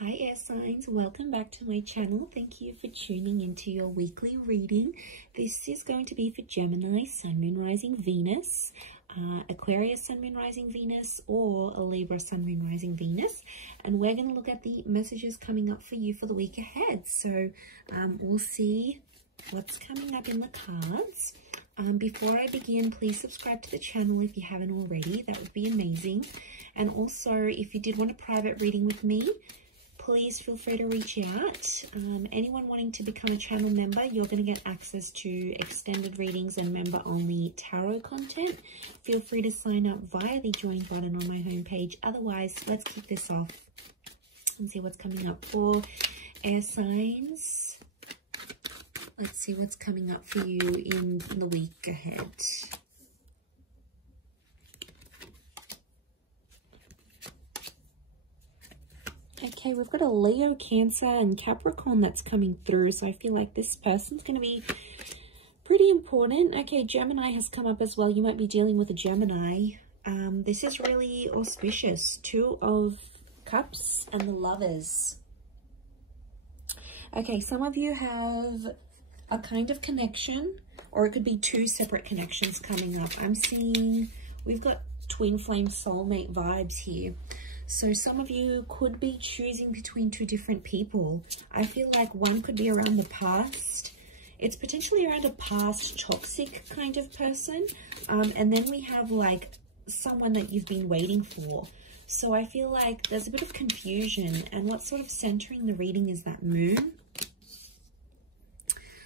Hi air signs, welcome back to my channel. Thank you for tuning into your weekly reading. This is going to be for Gemini, Sun, Moon, Rising, Venus, Aquarius, Sun, Moon, Rising, Venus, or a Libra, Sun, Moon, Rising, Venus. And we're going to look at the messages coming up for you for the week ahead. So we'll see what's coming up in the cards. Before I begin, please subscribe to the channel if you haven't already. That would be amazing. And also, if you did want a private reading with me, please feel free to reach out. Anyone wanting to become a channel member, you're going to get access to extended readings and member-only tarot content. Feel free to sign up via the join button on my homepage. Otherwise, let's kick this off and see what's coming up for air signs. Let's see what's coming up for you in the week ahead. Okay, we've got a Leo, Cancer, and Capricorn that's coming through. So I feel like this person's going to be pretty important. Okay, Gemini has come up as well. You might be dealing with a Gemini. This is really auspicious. Two of Cups and the Lovers. Okay, some of you have a kind of connection, or it could be two separate connections coming up. I'm seeing we've got twin flame soulmate vibes here. So some of you could be choosing between two different people. I feel like one could be around the past. It's potentially around a past toxic kind of person. And then we have like someone that you've been waiting for. So I feel like there's a bit of confusion. And what's sort of centering the reading is that moon.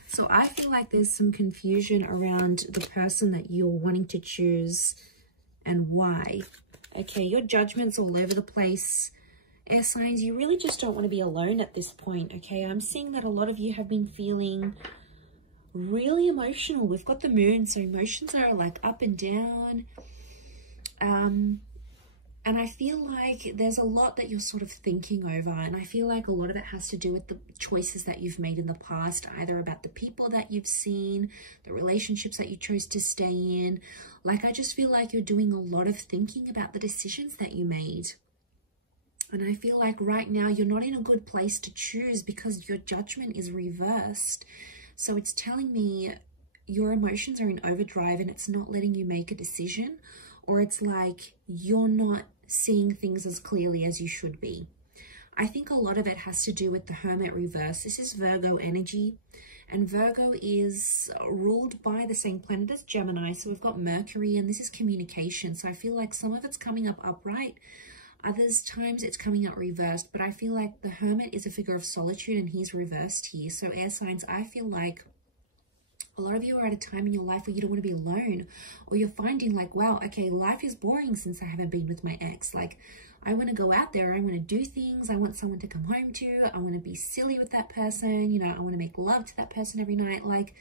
So I feel like there's some confusion around the person that you're wanting to choose and why. Okay, your judgment's all over the place. Air signs, you really just don't want to be alone at this point, okay? I'm seeing that a lot of you have been feeling really emotional. We've got the moon, so emotions are like up and down. And I feel like there's a lot that you're sort of thinking over. And I feel like a lot of it has to do with the choices that you've made in the past, either about the people that you've seen, the relationships that you chose to stay in. Like, I just feel like you're doing a lot of thinking about the decisions that you made. And I feel like right now you're not in a good place to choose because your judgment is reversed. So it's telling me your emotions are in overdrive and it's not letting you make a decision. Or it's like you're not seeing things as clearly as you should be. I think a lot of it has to do with the Hermit reverse. This is Virgo energy. And Virgo is ruled by the same planet as Gemini. So we've got Mercury, and this is communication. So I feel like some of it's coming up upright. Others times it's coming out reversed. But I feel like the Hermit is a figure of solitude and he's reversed here. So air signs, I feel like a lot of you are at a time in your life where you don't want to be alone, or you're finding like, wow, okay, life is boring since I haven't been with my ex. Like, I want to go out there, I want to do things, I want someone to come home to, I want to be silly with that person, you know, I want to make love to that person every night. Like,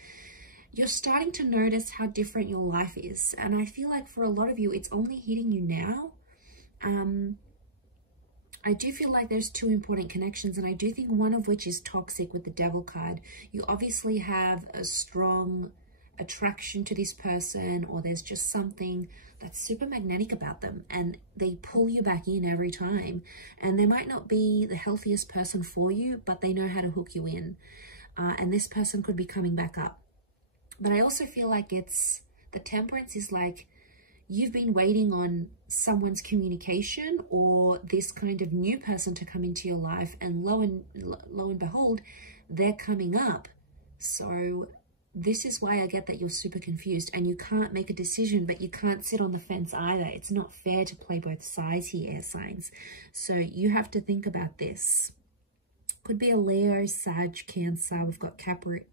you're starting to notice how different your life is. And I feel like for a lot of you, it's only hitting you now. I do feel like there's two important connections, and I do think one of which is toxic with the Devil card. You obviously have a strong attraction to this person, or there's just something that's super magnetic about them and they pull you back in every time. And they might not be the healthiest person for you, but they know how to hook you in. And this person could be coming back up. But I also feel like it's the Temperance is like, you've been waiting on someone's communication or this kind of new person to come into your life, and lo and behold, they're coming up. So this is why I get that you're super confused and you can't make a decision, but you can't sit on the fence either. It's not fair to play both sides here, air signs. So you have to think about this. Could be a Leo, Sag, Cancer. We've got Capricorn,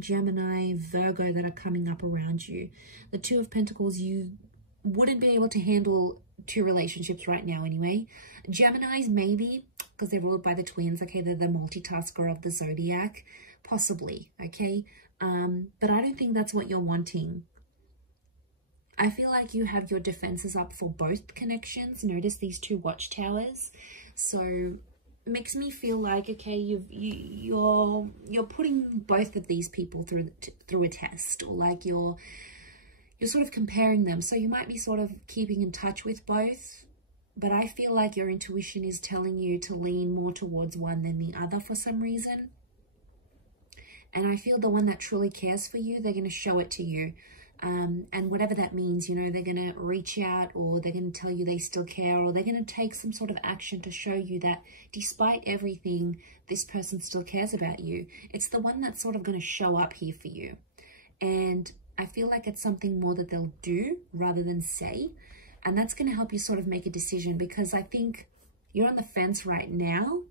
Gemini, Virgo that are coming up around you. The Two of Pentacles, you wouldn't be able to handle two relationships right now anyway. Geminis, maybe, because they're ruled by the twins. Okay, they're the multitasker of the zodiac. Possibly, okay? But I don't think that's what you're wanting. I feel like you have your defenses up for both connections. Notice these two watchtowers. So makes me feel like, okay, you're putting both of these people through a test, or like you're sort of comparing them. So you might be sort of keeping in touch with both, but I feel like your intuition is telling you to lean more towards one than the other for some reason. And I feel the one that truly cares for you, they're going to show it to you. And whatever that means, you know, they're going to reach out, or they're going to tell you they still care, or they're going to take some sort of action to show you that despite everything, this person still cares about you. It's the one that's sort of going to show up here for you. And I feel like it's something more that they'll do rather than say. And that's going to help you sort of make a decision, because I think you're on the fence right now.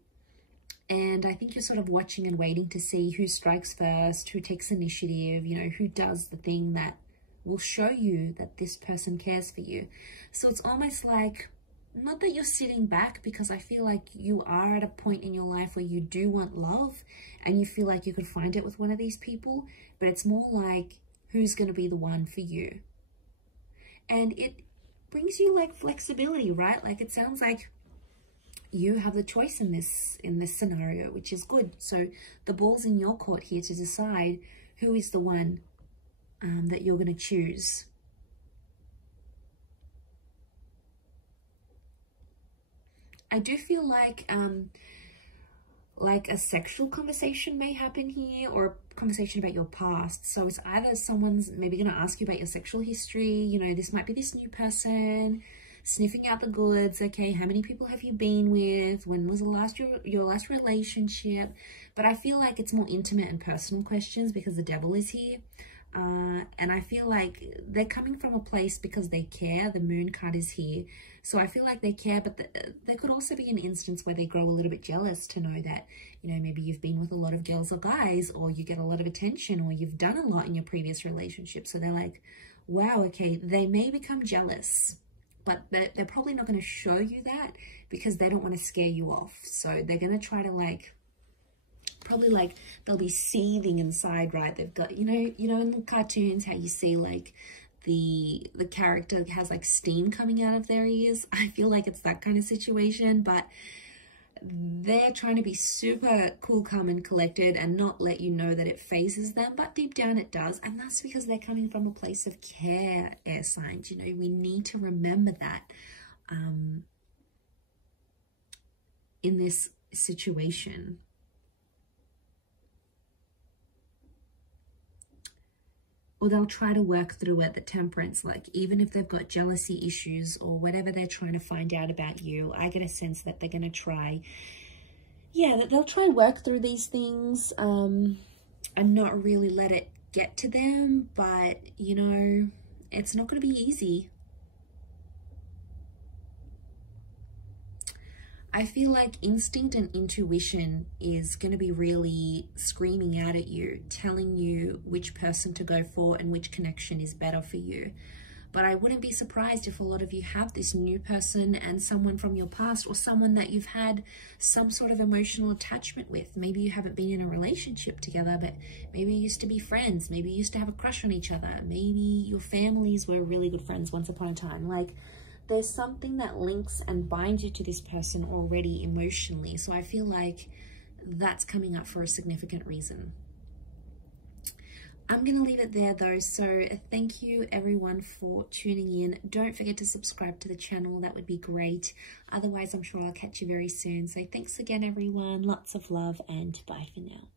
And I think you're sort of watching and waiting to see who strikes first, who takes initiative, you know, who does the thing that will show you that this person cares for you. So it's almost like, not that you're sitting back, because I feel like you are at a point in your life where you do want love and you feel like you could find it with one of these people, but it's more like, who's going to be the one for you? And it brings you like flexibility, right? Like it sounds like you have the choice in this scenario, which is good. So the ball's in your court here to decide who is the one that you're going to choose. I do feel like a sexual conversation may happen here, or a conversation about your past. So it's either someone's maybe going to ask you about your sexual history. You know, this might be this new person sniffing out the goods. Okay, how many people have you been with? When was your last relationship? But I feel like it's more intimate and personal questions because the devil is here. And I feel like they're coming from a place because they care. The moon card is here. So I feel like they care, but there could also be an instance where they grow a little bit jealous to know that, you know, maybe you've been with a lot of girls or guys, or you get a lot of attention, or you've done a lot in your previous relationship. So they're like, wow, okay, they may become jealous, but they're probably not going to show you that because they don't want to scare you off. So they're going to try to like, probably like they'll be seething inside, right? They've got, you know in the cartoons how you see like the character has like steam coming out of their ears. I feel like it's that kind of situation, but they're trying to be super cool, calm and collected and not let you know that it phases them, but deep down it does. And that's because they're coming from a place of care, air signs. You know, we need to remember that in this situation. Or they'll try to work through it, the temperance, like even if they've got jealousy issues or whatever they're trying to find out about you, I get a sense that they're going to try, yeah, that they'll try and work through these things and not really let it get to them. But, you know, it's not going to be easy. I feel like instinct and intuition is going to be really screaming out at you, telling you which person to go for and which connection is better for you. But I wouldn't be surprised if a lot of you have this new person and someone from your past, or someone that you've had some sort of emotional attachment with. Maybe you haven't been in a relationship together, but maybe you used to be friends. Maybe you used to have a crush on each other. Maybe your families were really good friends once upon a time. Like, there's something that links and binds you to this person already emotionally. So I feel like that's coming up for a significant reason. I'm going to leave it there though. So thank you everyone for tuning in. Don't forget to subscribe to the channel. That would be great. Otherwise, I'm sure I'll catch you very soon. So thanks again, everyone. Lots of love and bye for now.